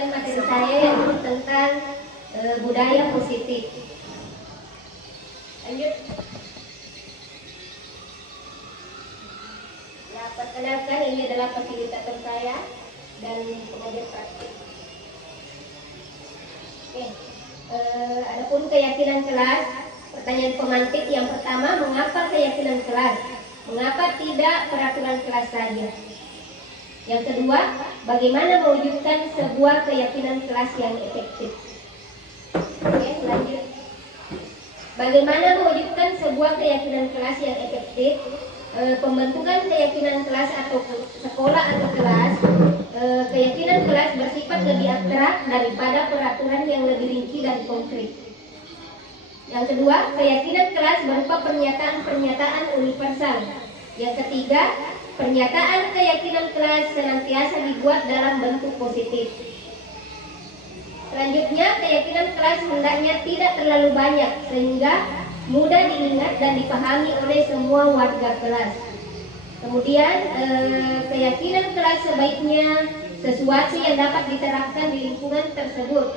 melanjutkan materi saya yaitu tentang budaya positif. Lanjut. Nah, perkenalkan, ini adalah fasilitator saya dan pengajar praktik. Oke. Adapun keyakinan kelas, pertanyaan pemantik yang pertama, mengapa keyakinan kelas? Mengapa tidak peraturan kelas saja? Yang kedua, bagaimana mewujudkan sebuah keyakinan kelas yang efektif? Oke, lanjut. Bagaimana mewujudkan sebuah keyakinan kelas yang efektif? Pembentukan keyakinan kelas atau sekolah atau kelas, keyakinan kelas bersifat lebih abstrak daripada peraturan yang lebih rinci dan konkret. Yang kedua, keyakinan kelas berupa pernyataan-pernyataan universal. Yang ketiga, pernyataan keyakinan kelas senantiasa dibuat dalam bentuk positif. Selanjutnya, keyakinan kelas hendaknya tidak terlalu banyak sehingga mudah diingat dan dipahami oleh semua warga kelas. Kemudian, keyakinan kelas sebaiknya sesuatu yang dapat diterapkan di lingkungan tersebut.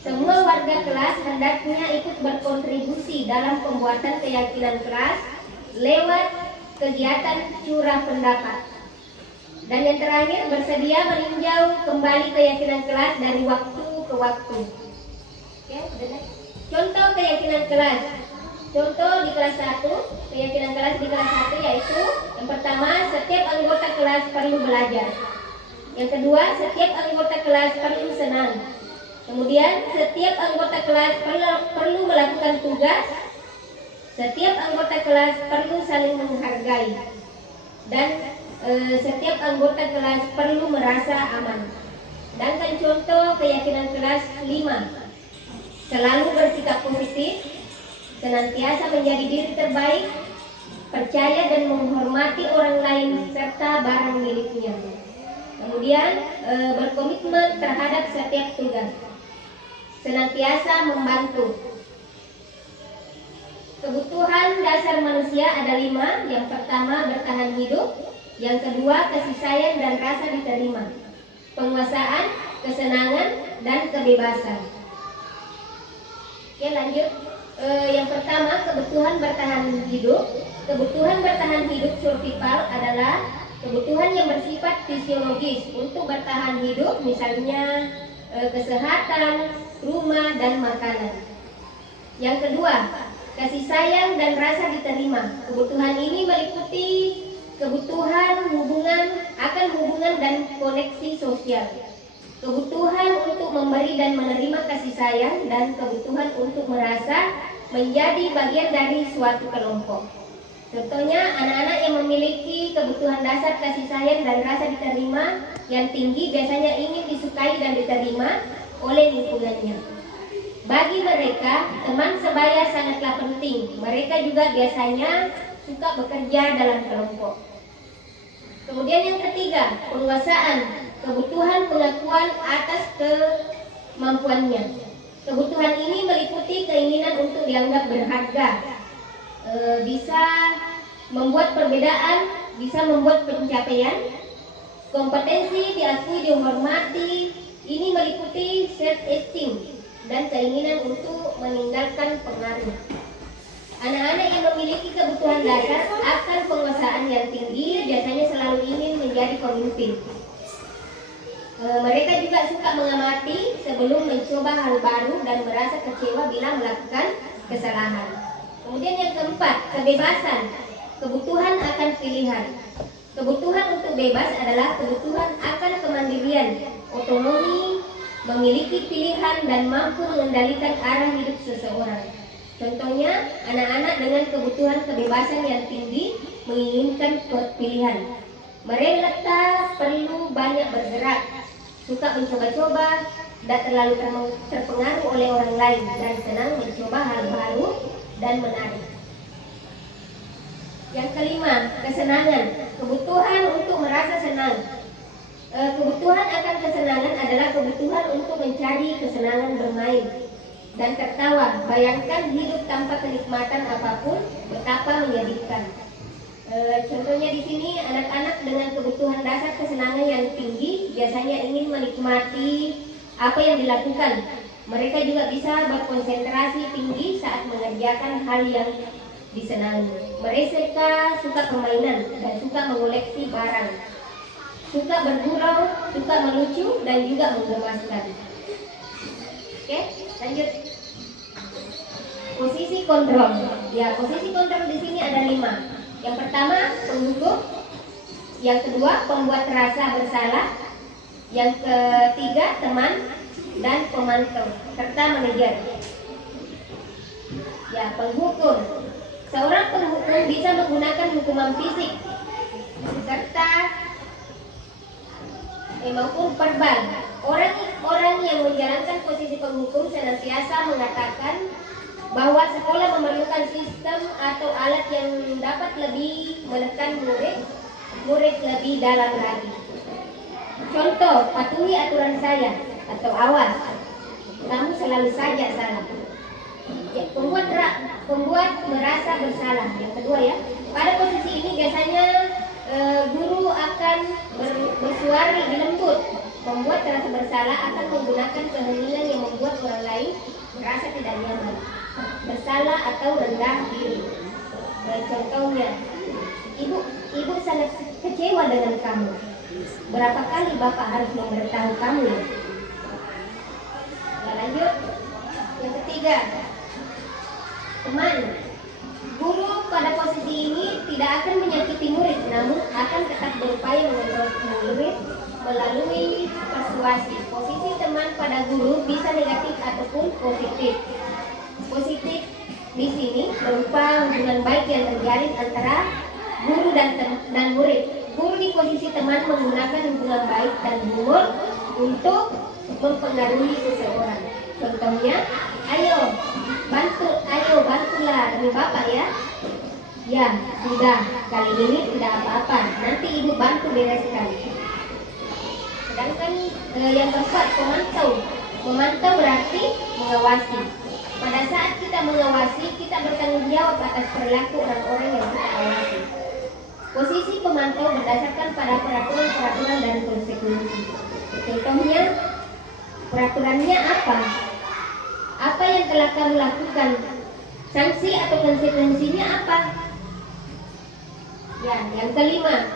Semua warga kelas hendaknya ikut berkontribusi dalam pembuatan keyakinan kelas lewat kegiatan curah pendapat. Dan yang terakhir, bersedia meninjau kembali keyakinan kelas dari waktu ke waktu. Oke, contoh keyakinan kelas. Contoh di kelas 1, keyakinan kelas di kelas 1 yaitu yang pertama, setiap anggota kelas perlu belajar. Yang kedua, setiap anggota kelas perlu senang. Kemudian, setiap anggota kelas perlu melakukan tugas. Setiap anggota kelas perlu saling menghargai. Dan setiap anggota kelas perlu merasa aman. Sedangkan contoh keyakinan kelas 5, selalu bersikap positif, senantiasa menjadi diri terbaik, percaya dan menghormati orang lain serta barang miliknya. Kemudian berkomitmen terhadap setiap tugas, senantiasa membantu. Kebutuhan dasar manusia ada 5. Yang pertama, bertahan hidup. Yang kedua, kasih sayang dan rasa diterima. Penguasaan, kesenangan, dan kebebasan. Oke, lanjut. Yang pertama, kebutuhan bertahan hidup. Kebutuhan bertahan hidup survival adalah kebutuhan yang bersifat fisiologis untuk bertahan hidup, misalnya kesehatan, rumah, dan makanan. Yang kedua, kasih sayang dan rasa diterima. Kebutuhan ini meliputi kebutuhan akan hubungan dan koneksi sosial. Kebutuhan untuk memberi dan menerima kasih sayang, dan kebutuhan untuk merasa menjadi bagian dari suatu kelompok. Contohnya, anak-anak yang memiliki kebutuhan dasar kasih sayang dan rasa diterima yang tinggi biasanya ingin disukai dan diterima oleh lingkungannya. Bagi mereka, teman sebaya sangatlah penting. Mereka juga biasanya suka bekerja dalam kelompok. Kemudian yang ketiga, penguasaan. Kebutuhan pengakuan atas kemampuannya. Kebutuhan ini meliputi keinginan untuk dianggap berharga, bisa membuat perbedaan, bisa membuat pencapaian, kompetensi diakui, dihormati. Ini meliputi self-esteem dan keinginan untuk meninggalkan pengaruh. Anak-anak yang memiliki kebutuhan dasar akan penguasaan yang tinggi biasanya selalu ingin menjadi pemimpin. Mereka juga suka mengamati sebelum mencoba hal baru dan merasa kecewa bila melakukan kesalahan. Kemudian yang keempat, kebebasan. Kebutuhan akan pilihan. Kebutuhan untuk bebas adalah kebutuhan akan kemandirian, otonomi, memiliki pilihan, dan mampu mengendalikan arah hidup seseorang. Contohnya, anak-anak dengan kebutuhan kebebasan yang tinggi menginginkan pilihan. Mereka perlu banyak bergerak, suka mencoba-coba, tidak terlalu terpengaruh oleh orang lain, dan senang mencoba hal baru dan menarik. Yang kelima, kesenangan. Kebutuhan untuk merasa senang. Kebutuhan akan kesenangan adalah kebutuhan untuk mencari kesenangan bermain dan tertawa. Bayangkan hidup tanpa kenikmatan apapun, betapa menyedihkan. Contohnya di sini, anak-anak dengan kebutuhan dasar kesenangan yang tinggi biasanya ingin menikmati Apa yang dilakukan? Mereka juga bisa berkonsentrasi tinggi saat mengerjakan hal yang disenangi. Mereka suka permainan dan suka mengoleksi barang, suka bergurau, suka melucu, dan juga menggemaskan. Oke, lanjut. Posisi kontrol. Ya, posisi kontrol di sini ada 5. Yang pertama, penghukum. Yang kedua, pembuat rasa bersalah. Yang ketiga, teman dan pemantau serta manajer. Ya, penghukum. Seorang penghukum bisa menggunakan hukuman fisik serta maupun verbal. Orang yang menjalankan posisi penghukum senantiasa mengatakan bahwa sekolah memerlukan sistem atau alat yang dapat lebih menekan murid lebih dalam lagi. Contoh, patuhi aturan saya atau awas, kamu selalu saja salah. Ya, pembuat merasa bersalah. Yang kedua ya, pada posisi ini biasanya guru akan bersuara lebih lembut. Pembuat merasa bersalah akan menggunakan keheningan yang membuat orang lain merasa tidak nyaman, bersalah atau rendah diri. Contohnya, ibu sangat kecewa dengan kamu. Berapa kali bapak harus memberitahu kamu ya? Nah, lanjut. Yang ketiga, teman. Guru pada posisi ini tidak akan menyakiti murid, namun akan tetap berupaya mengontrol murid melalui persuasi. Posisi teman pada guru bisa negatif ataupun positif. Positif di sini berupa hubungan baik yang terjalin antara guru dan murid. Guru di posisi teman menggunakan hubungan baik dan humor untuk mempengaruhi seseorang. Contohnya, ayo bantulah demi bapak ya. Ya, sudah, kali ini tidak apa-apa. Nanti ibu bantu bereskan. Sedangkan yang keempat, pemantau. Memantau berarti mengawasi. Pada saat kita mengawasi, kita bertanggung jawab atas perilaku orang-orang yang kita awasi. Posisi pemantau berdasarkan pada peraturan dan konsekuensi. Contohnya, peraturannya apa? Apa yang telah kamu lakukan? Sanksi atau konsekuensinya apa? Ya, yang kelima,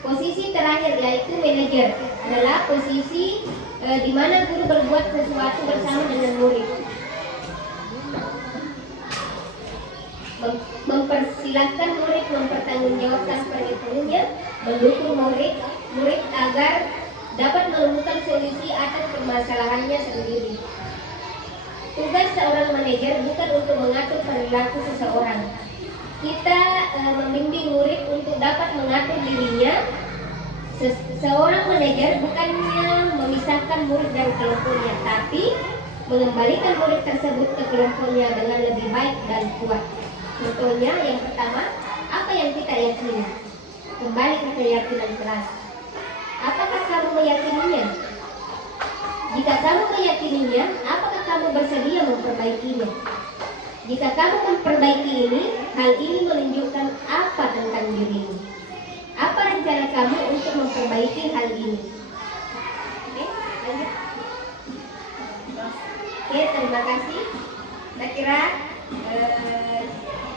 posisi terakhir yaitu manajer adalah posisi di mana guru berbuat sesuatu bersama dengan murid. Mempersilahkan murid mempertanggungjawabkan perilakunya, mendukung murid agar dapat menemukan solusi atas permasalahannya sendiri. Tugas seorang manajer bukan untuk mengatur perilaku seseorang. Kita membimbing murid untuk dapat mengatur dirinya. Seorang manajer bukannya memisahkan murid dari kelompoknya, tapi mengembalikan murid tersebut ke kelompoknya dengan lebih baik dan kuat. Contohnya, yang pertama, apa yang kita yakini? Kembali ke keyakinan kelas. Apakah kamu meyakininya? Jika kamu meyakininya, apakah kamu bersedia memperbaikinya? Jika kamu memperbaiki ini, hal ini menunjukkan apa tentang dirimu? Apa rencana kamu untuk memperbaiki hal ini? Oke, lanjut. Oke, terima kasih. Saya kira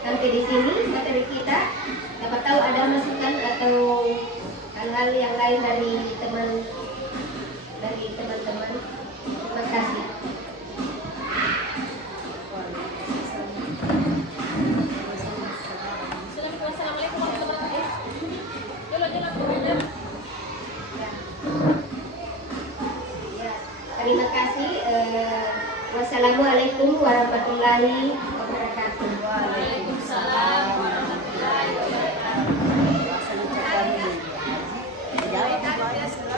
sampai di sini materi kita. Dapat tahu ada masukan atau hal-hal yang lain dari teman-teman. Terima kasih. Assalamualaikum warahmatullahi wabarakatuh. Terima kasih. Wassalamualaikum warahmatullahi